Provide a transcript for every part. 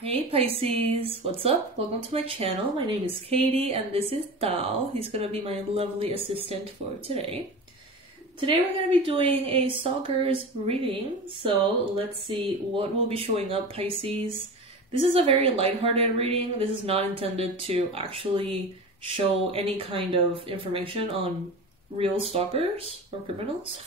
Hey Pisces, what's up? Welcome to my channel. My name is Katie and this is Tao. He's going to be my lovely assistant for today. Today we're going to be doing a stalkers reading, so let's see what will be showing up, Pisces. This is a very lighthearted reading. This is not intended to actually show any kind of information on real stalkers or criminals.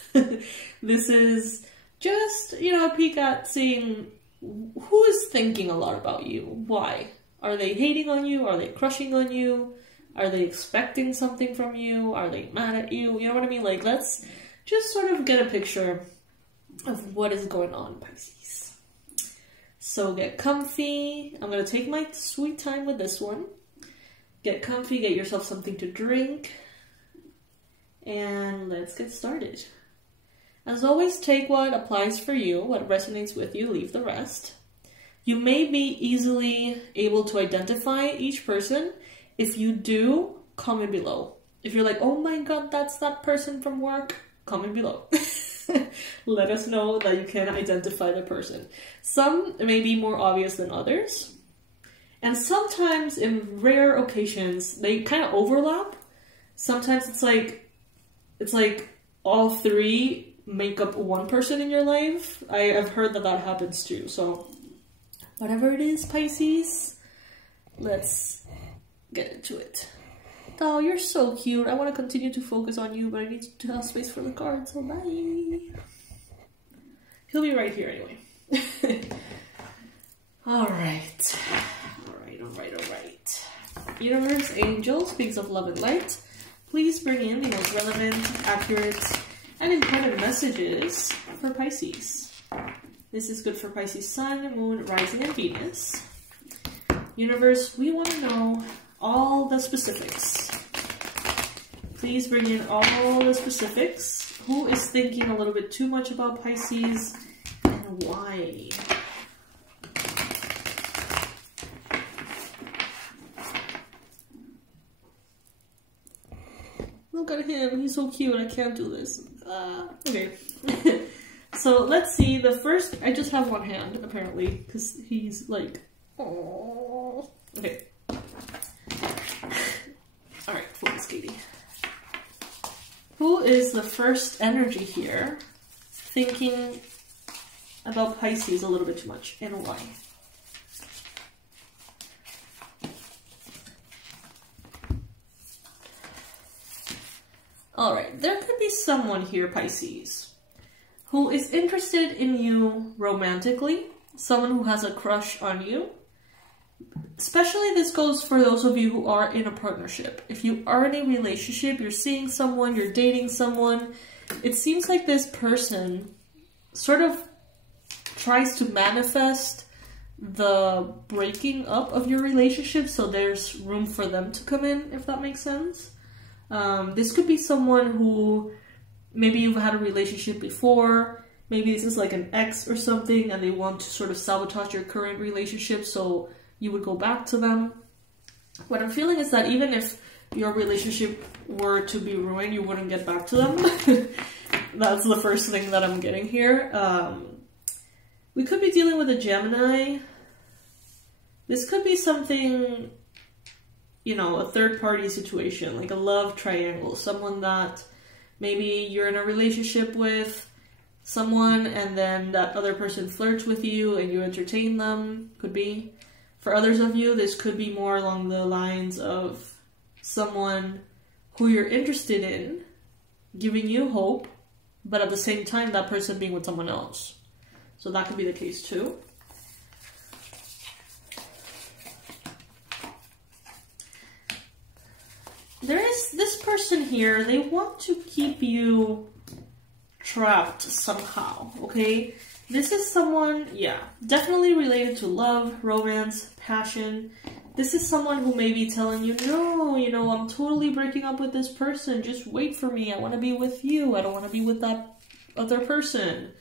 This is just, a peek at seeing who is thinking a lot about you. Why? Are they hating on you? Are they crushing on you? Are they expecting something from you? Are they mad at you? You know what I mean? Like, let's just sort of get a picture of what is going on, Pisces. So get comfy. I'm going to take my sweet time with this one. Get comfy, get yourself something to drink, and let's get started. As always, take what applies for you, what resonates with you, leave the rest. You may be easily able to identify each person. If you do, comment below. If you're like, oh my god, that's that person from work, comment below. Let us know that you can identify the person. Some may be more obvious than others. And sometimes, in rare occasions, they kind of overlap. Sometimes it's like all three make up one person in your life. I've heard that that happens too. So whatever it is, Pisces, let's get into it. Oh, you're so cute. I want to continue to focus on you, but I need to have space for the cards, so bye. He'll be right here anyway. All right. Universe, angel, speaks of love and light. Please bring in the most relevant, accurate, and important messages for Pisces. This is good for Pisces Sun, Moon, Rising, and Venus. Universe, we want to know all the specifics. Please bring in all the specifics. Who is thinking a little bit too much about Pisces and why? Look at him, he's so cute. I can't do this. Okay. So let's see. The first, I just have one hand apparently because he's like, oh. Okay. All right, focus, Katie. Who is the first energy here thinking about Pisces a little bit too much, and why? Alright, there could be someone here, Pisces, who is interested in you romantically, someone who has a crush on you. Especially this goes for those of you who are in a partnership. If you are in a relationship, you're seeing someone, you're dating someone, it seems like this person sort of tries to manifest the breaking up of your relationship, so there's room for them to come in, if that makes sense. This could be someone who maybe you've had a relationship before, maybe this is like an ex or something and they want to sort of sabotage your current relationship so you would go back to them. What I'm feeling is that even if your relationship were to be ruined, you wouldn't get back to them. That's the first thing that I'm getting here. We could be dealing with a Gemini. This could be something, a third-party situation, like a love triangle, someone that maybe you're in a relationship with someone and then that other person flirts with you and you entertain them, could be. For others of you, this could be more along the lines of someone who you're interested in, giving you hope, but at the same time that person being with someone else. So that could be the case too. There is this person here, they want to keep you trapped somehow, okay? This is someone, definitely related to love, romance, passion. This is someone who may be telling you, no, I'm totally breaking up with this person. Just wait for me. I want to be with you. I don't want to be with that other person.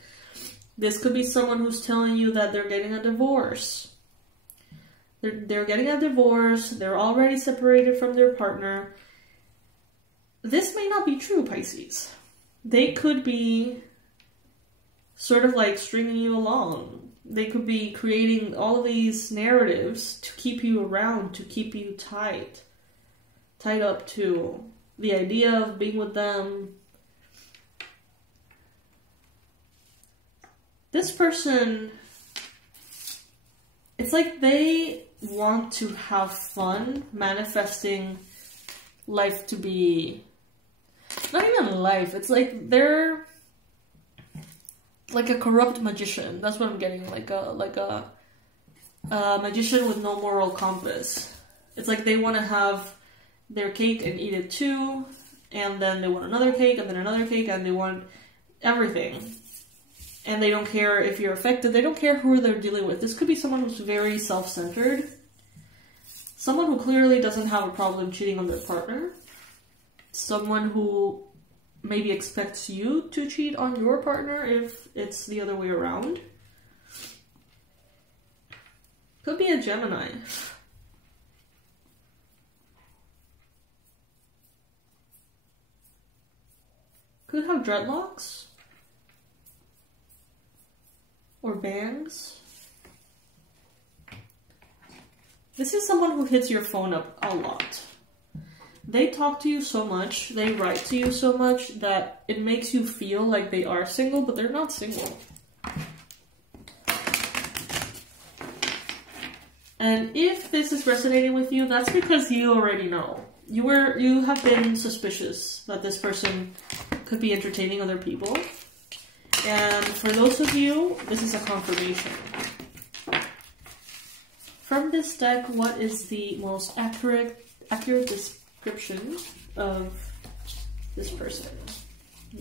This could be someone who's telling you that they're getting a divorce. They're getting a divorce. They're already separated from their partner. This may not be true, Pisces. They could be sort of like stringing you along, They could be creating all of these narratives to keep you around, to keep you tied up to the idea of being with them. This person, it's like they want to have fun manifesting life to be, not even life, it's like they're like a corrupt magician. That's what I'm getting, like a magician with no moral compass. It's like they want to have their cake and eat it too, and then they want another cake, and then another cake, and they want everything. And they don't care if you're affected. They don't care who they're dealing with. This could be someone who's very self-centered. Someone who clearly doesn't have a problem cheating on their partner. Someone who maybe expects you to cheat on your partner if it's the other way around. Could be a Gemini. Could have dreadlocks. Or bangs. This is someone who hits your phone up a lot. They talk to you so much, they write to you so much that it makes you feel like they are single, but they're not single. And if this is resonating with you, that's because you already know. You have been suspicious that this person could be entertaining other people. And for those of you, this is a confirmation. From this deck, what is the most accurate description of this person?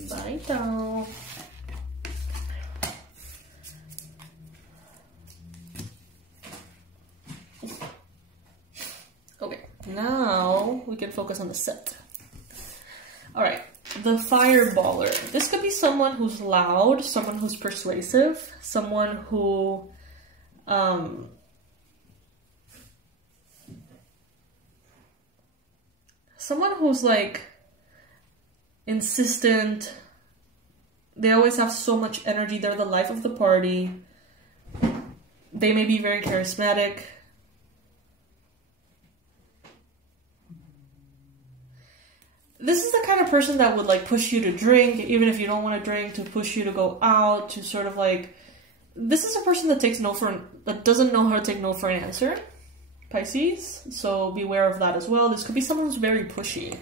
Bye now. Okay, now we can focus on the set. Alright. The fireballer. This could be someone who's loud, someone who's persuasive, someone who like insistent. They always have so much energy. They're the life of the party. They may be very charismatic. This is the kind of person that would like push you to drink, even if you don't want to drink, to push you to go out, to sort of like... This is a person that that doesn't know how to take no for an answer, Pisces. So beware of that as well. This could be someone who's very pushy.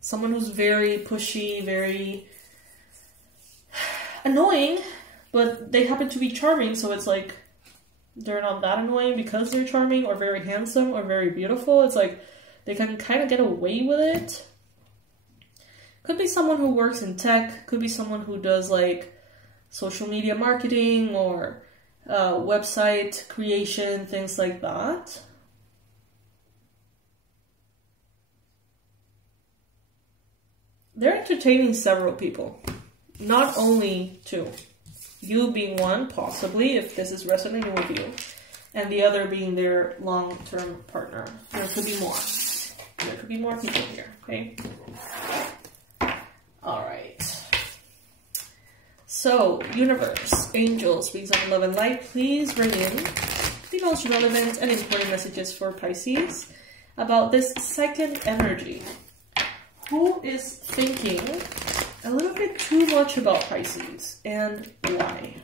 Someone who's very pushy, very annoying, but they happen to be charming, so it's like they're not that annoying because they're charming, or very handsome, or very beautiful. It's like they can kind of get away with it. Could be someone who works in tech, could be someone who does like social media marketing or website creation, things like that. They're entertaining several people, not only two. You being one, possibly, if this is resonating with you, and the other being their long-term partner. There could be more. There could be more people here, okay? Alright. So, universe, angels, beings of love and light, please bring in the most relevant and important messages for Pisces about this second energy. Who is thinking a little bit too much about Pisces, and why?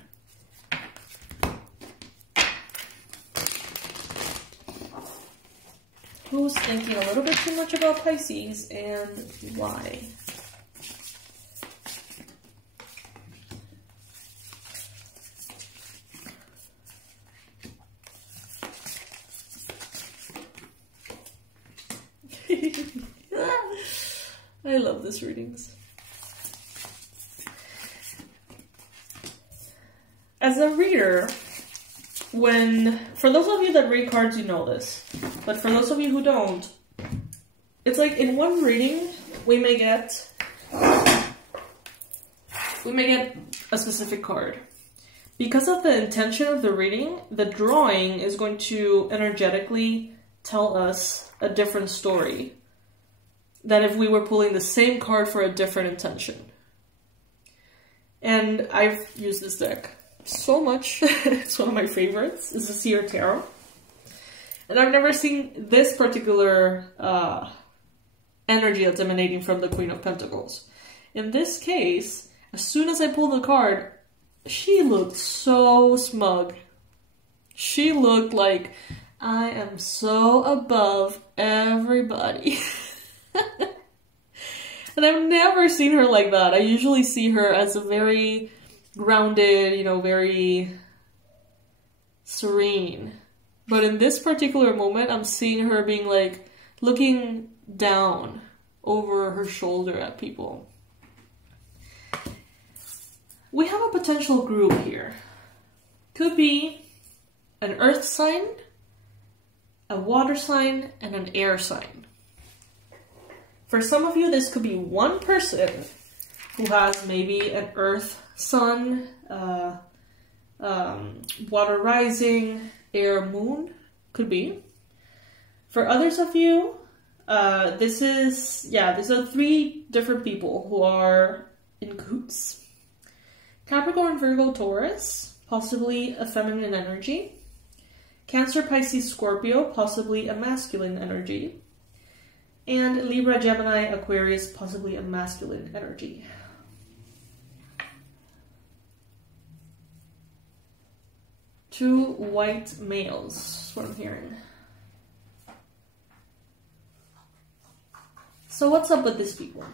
Who's thinking a little bit too much about Pisces, and why? I love this readings. As a reader, for those of you that read cards, you know this, but for those of you who don't, it's like in one reading, we may get a specific card. Because of the intention of the reading, the drawing is going to energetically tell us a different story than if we were pulling the same card for a different intention. And I've used this deck so much. It's one of my favorites. It's the Seer Tarot. And I've never seen this particular energy that's emanating from the Queen of Pentacles. In this case, as soon as I pulled the card, she looked so smug. She looked like, I am so above everybody. And I've never seen her like that. I usually see her as a very grounded, you know, very serene. But in this particular moment, I'm seeing her being like, looking down over her shoulder at people. We have a potential group here. Could be an earth sign, a water sign, and an air sign. For some of you, this could be one person who has maybe an earth sun, water rising, air moon, could be. For others of you, these are 3 different people who are in cahoots. Capricorn, Virgo, Taurus, possibly a feminine energy. Cancer, Pisces, Scorpio, possibly a masculine energy. And Libra, Gemini, Aquarius, possibly a masculine energy. Two white males, that's what I'm hearing. So what's up with these people?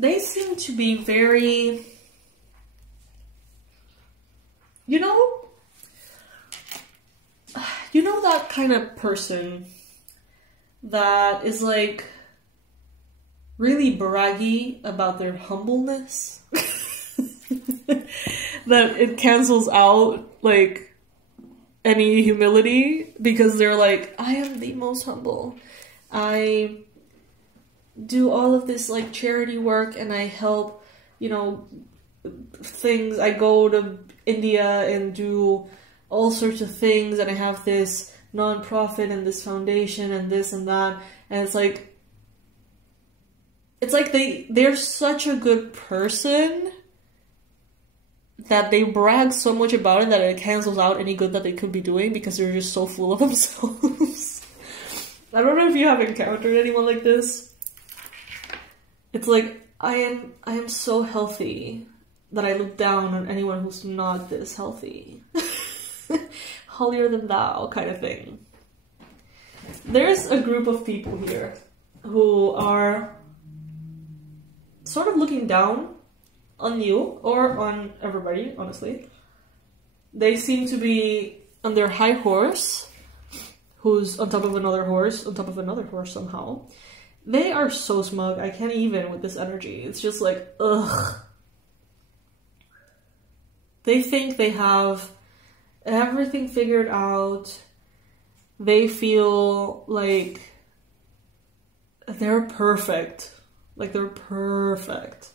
They seem to be very, you know that kind of person that is like really braggy about their humbleness? That it cancels out like any humility because they're like, I am the most humble. I do all of this like charity work and I help, you know, things. I go to India and do all sorts of things and I have this non-profit and this foundation and this and that. And it's like they're such a good person that they brag so much about it that it cancels out any good that they could be doing because they're just so full of themselves. I don't know if you have encountered anyone like this. It's like, I am so healthy that I look down on anyone who's not this healthy. Holier than thou kind of thing. There's a group of people here who are sort of looking down on you or on everybody, honestly. They seem to be on their high horse, who's on top of another horse, on top of another horse somehow. They are so smug. I can't even with this energy. It's just like, ugh. They think they have everything figured out. They feel like they're perfect. Like they're perfect.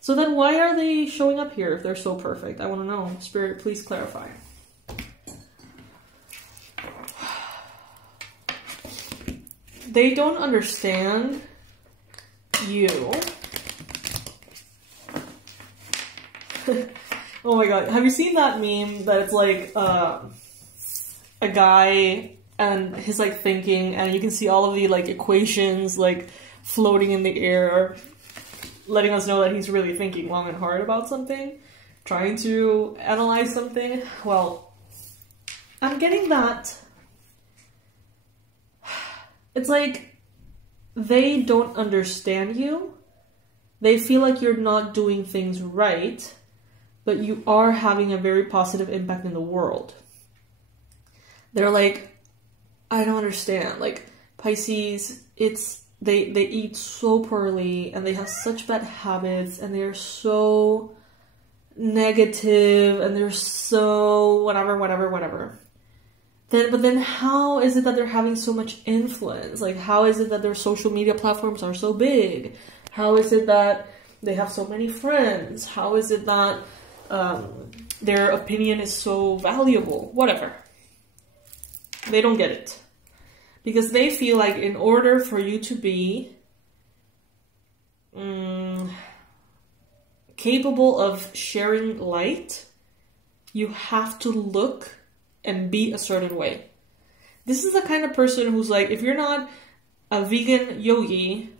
So then why are they showing up here if they're so perfect? I want to know. Spirit, please clarify. They don't understand you. Oh my god. Have you seen that meme that it's like a guy and his like thinking and you can see all of the like equations like floating in the air, letting us know that he's really thinking long and hard about something, trying to analyze something? Well, I'm getting that. It's like they don't understand you. They feel like you're not doing things right, but you are having a very positive impact in the world. They're like, I don't understand. Like, Pisces, they eat so poorly and they have such bad habits and they're so negative and they're so whatever. But then how is it that they're having so much influence? Like, how is it that their social media platforms are so big? How is it that they have so many friends? How is it that their opinion is so valuable? Whatever. They don't get it. Because they feel like in order for you to be capable of sharing light, you have to look and be a certain way. This is the kind of person who's like, if you're not a vegan yogi,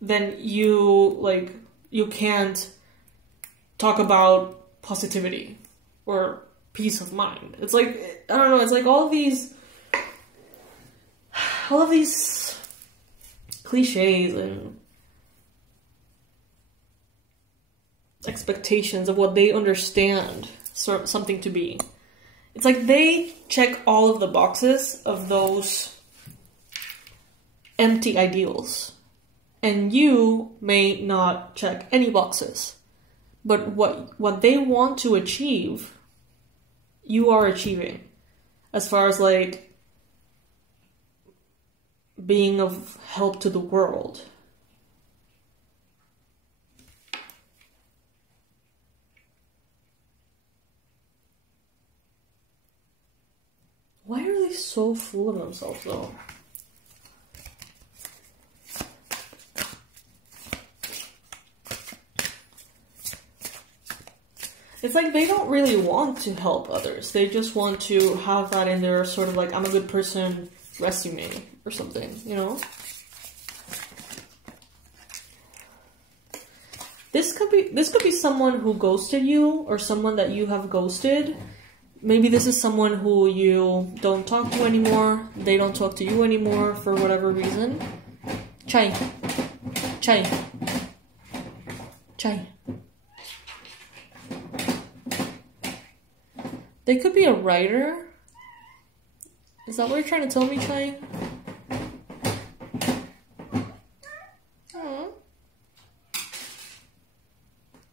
then you can't talk about positivity or peace of mind. It's like, I don't know, it's like all of these cliches and expectations of what they understand something to be. It's like they check all of the boxes of those empty ideals, and you may not check any boxes, but what they want to achieve, you are achieving, as far as like being of help to the world. Why are they so full of themselves though? It's like they don't really want to help others. They just want to have that in their sort of like, I'm a good person resume or something, you know? This could be someone who ghosted you, or someone that you have ghosted. Maybe this is someone who you don't talk to anymore. They don't talk to you anymore for whatever reason. Chai. Chai. Chai. They could be a writer. Is that what you're trying to tell me, Chai?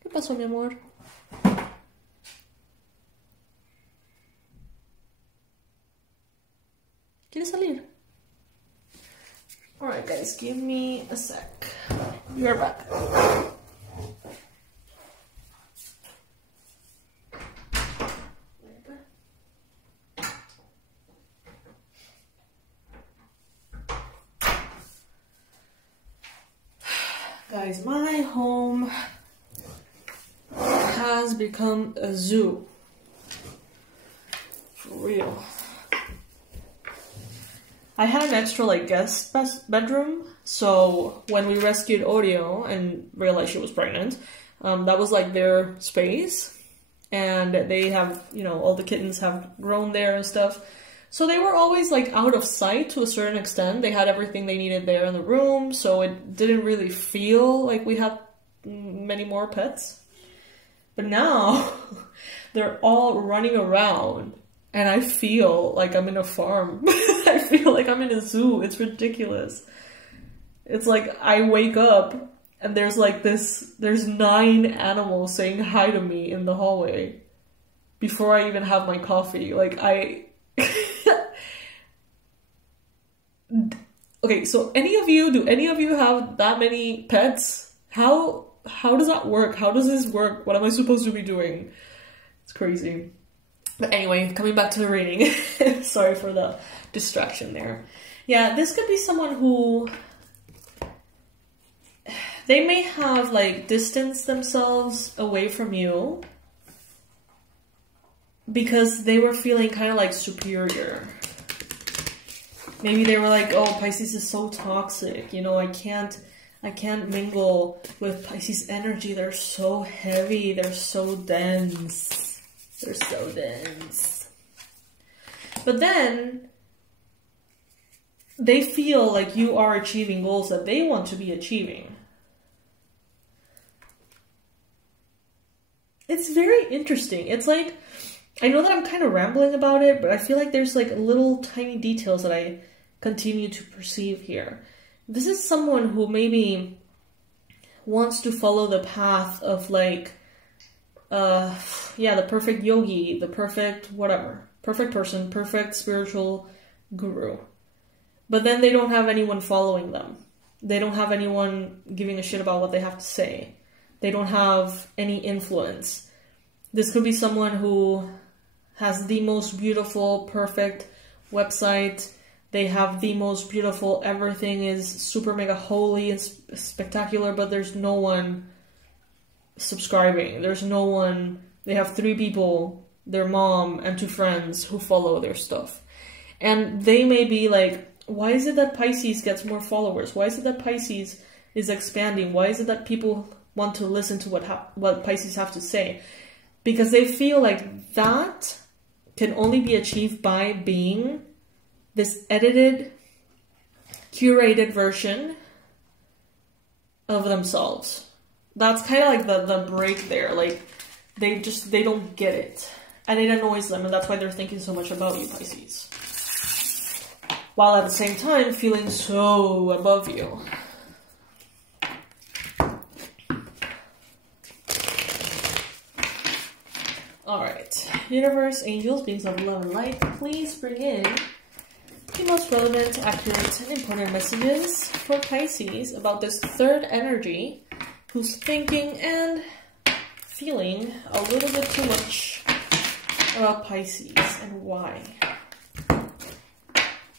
¿Qué pasó, mi amor? ¿Quieres salir? Alright guys, give me a sec. We are back. Guys, my home has become a zoo. For real. I had an extra like guest bedroom, so when we rescued Oreo and realized she was pregnant, that was like their space, and they have, you know, all the kittens have grown there and stuff. So they were always like out of sight to a certain extent. They had everything they needed there in the room, so it didn't really feel like we had many more pets. But now they're all running around and I feel like I'm in a farm. I feel like I'm in a zoo. It's ridiculous. It's like I wake up and there's like there's 9 animals saying hi to me in the hallway before I even have my coffee. Like okay, so do any of you have that many pets? How does that work? How does this work? What am I supposed to be doing? It's crazy. But anyway, coming back to the reading. Sorry for the distraction there. Yeah, this could be someone who they may have like distanced themselves away from you because they were feeling kind of like superior. Maybe they were like, oh, Pisces is so toxic, you know, I can't mingle with Pisces energy. They're so heavy, they're so dense. They're so dense. But then they feel like you are achieving goals that they want to be achieving. It's very interesting. It's like, I know that I'm kind of rambling about it, but I feel like there's like little tiny details that I continue to perceive here. This is someone who maybe wants to follow the path of like, yeah, the perfect yogi, the perfect whatever, perfect person, perfect spiritual guru. But then they don't have anyone following them. They don't have anyone giving a shit about what they have to say. They don't have any influence. This could be someone who has the most beautiful, perfect website. They have the most beautiful, everything is super mega holy and spectacular, but there's no one subscribing. There's no one, they have 3 people, their mom and 2 friends who follow their stuff. And they may be like, why is it that Pisces gets more followers? Why is it that Pisces is expanding? Why is it that people want to listen to what Pisces have to say? Because they feel like that can only be achieved by being this edited, curated version of themselves. That's kind of like the break there. Like, they don't get it. And it annoys them, and that's why they're thinking so much about you, Pisces. While at the same time feeling so above you. Alright, universe, angels, beings of love and light, please bring in the most relevant, accurate, and important messages for Pisces about this third energy who's thinking and feeling a little bit too much about Pisces, and why.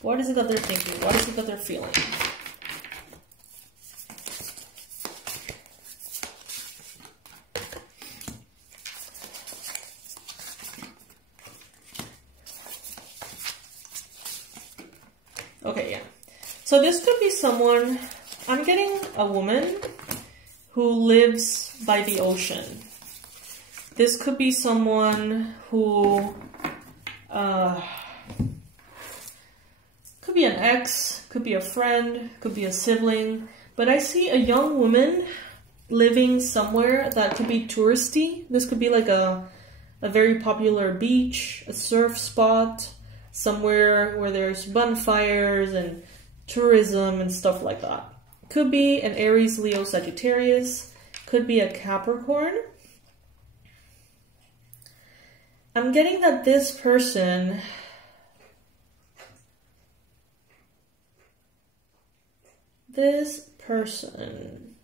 What is it that they're thinking? What is it that they're feeling? Okay, yeah. So this could be someone, I'm getting a woman who lives by the ocean. This could be someone who, could be an ex, could be a friend, could be a sibling, but I see a young woman living somewhere that could be touristy. This could be like a very popular beach, a surf spot, somewhere where there's bonfires and tourism and stuff like that. Could be an Aries, Leo, Sagittarius, could be a Capricorn. I'm getting that this person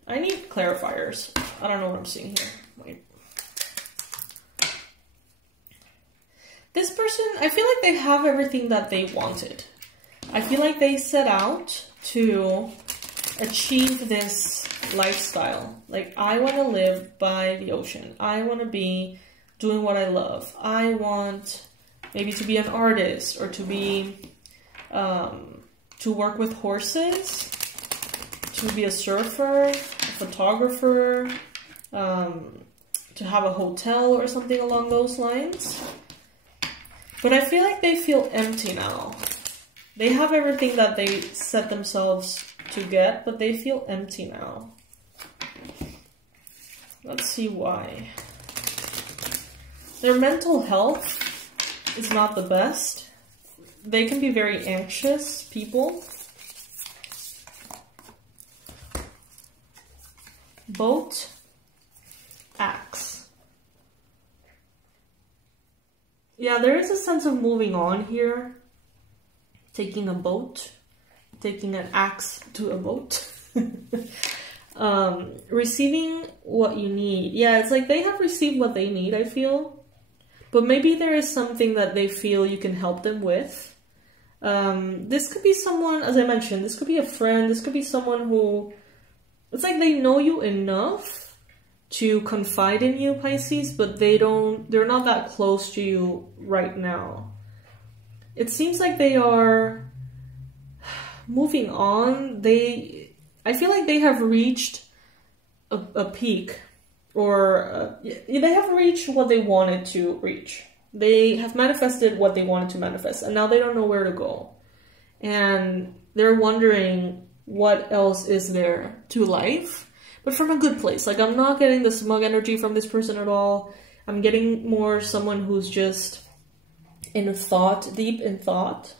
I need clarifiers. I don't know what I'm seeing here. Wait. This person, I feel like they have everything that they wanted. I feel like they set out to achieve this lifestyle. Like, I want to live by the ocean. I want to be doing what I love. I want maybe to be an artist, or to be, to work with horses, to be a surfer, a photographer, to have a hotel or something along those lines. But I feel like they feel empty now. They have everything that they set themselves to get, but they feel empty now. Let's see why. Their mental health is not the best. They can be very anxious people. Boat, axe. Yeah, there is a sense of moving on here. Taking a boat, taking an axe to a boat. Receiving what you need. Yeah, it's like they have received what they need, I feel. But maybe there is something that they feel you can help them with. This could be someone, as I mentioned, this could be a friend, this could be someone who, it's like they know you enough to confide in you, Pisces, but they're not that close to you right now. It seems like they are moving on. I feel like they have reached a peak, or they have reached what they wanted to reach. They have manifested what they wanted to manifest, and now they don't know where to go. And they're wondering what else is there to life, but from a good place. Like, I'm not getting the smug energy from this person at all. I'm getting more someone who's just in thought, deep in thought.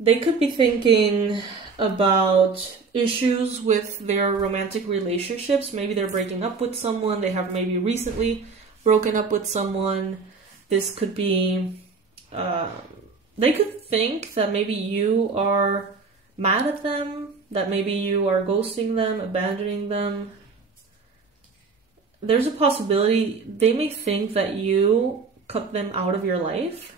They could be thinking about issues with their romantic relationships. Maybe they're breaking up with someone. They have maybe recently broken up with someone. This could be, they could think that maybe you are mad at them, that maybe you are ghosting them, abandoning them. There's a possibility they may think that you cut them out of your life,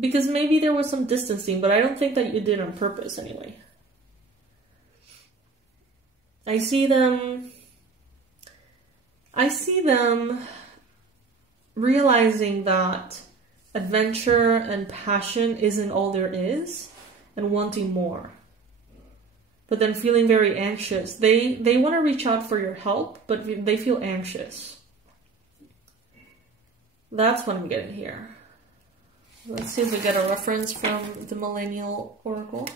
because maybe there was some distancing, but I don't think that you did on purpose anyway. I see them I see them realizing that adventure and passion isn't all there is and wanting more. But then feeling very anxious. They want to reach out for your help, but they feel anxious. That's what I'm getting here. Let's see if we get a reference from the Millennial Oracle.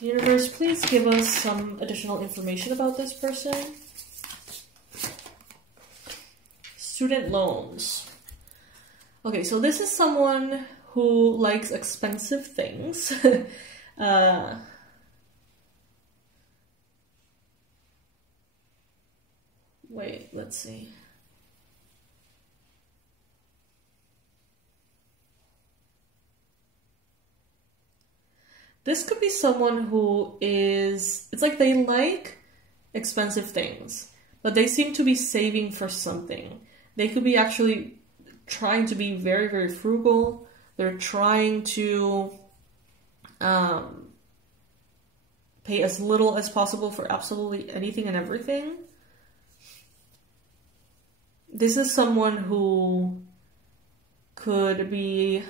Universe, please give us some additional information about this person. Student loans. Okay, so this is someone who likes expensive things. Wait, let's see. This could be someone who is, it's like they like expensive things, but they seem to be saving for something. They could be actually trying to be very, very frugal. They're trying to pay as little as possible for absolutely anything and everything. This is someone who could be...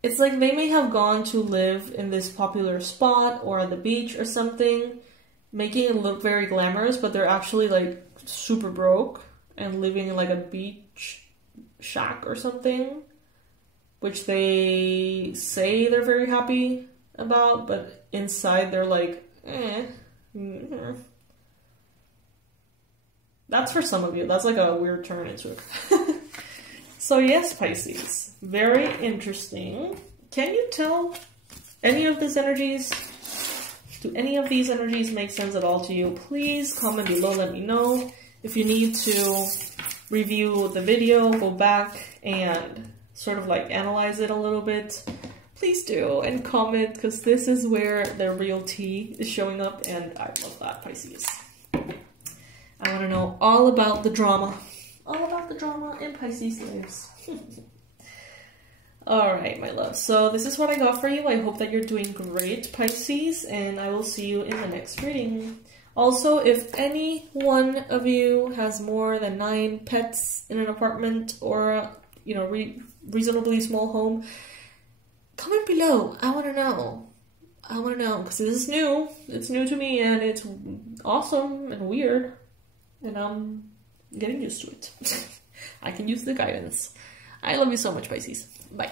It's like they may have gone to live in this popular spot or at the beach or something, making it look very glamorous, but they're actually like super broke and living in like a beach shack or something, which they say they're very happy about, but inside they're like, eh. That's for some of you. That's like a weird turn into it. So yes, Pisces, very interesting. Can you tell any of these energies? Do any of these energies make sense at all to you? Please comment below, let me know. If you need to review the video, go back and sort of like analyze it a little bit, please do, and comment, because this is where the real tea is showing up, and I love that, Pisces. I want to know all about the drama. All about the drama in Pisces lives. Alright, my love. So this is what I got for you. I hope that you're doing great, Pisces, and I will see you in the next reading. Also, if any one of you has more than 9 pets in an apartment or, you know, reasonably small home, comment below. I want to know. I want to know, because this is new. It's new to me, and it's awesome and weird. And I'm getting used to it. I can use the guidance. I love you so much, Pisces. Bye.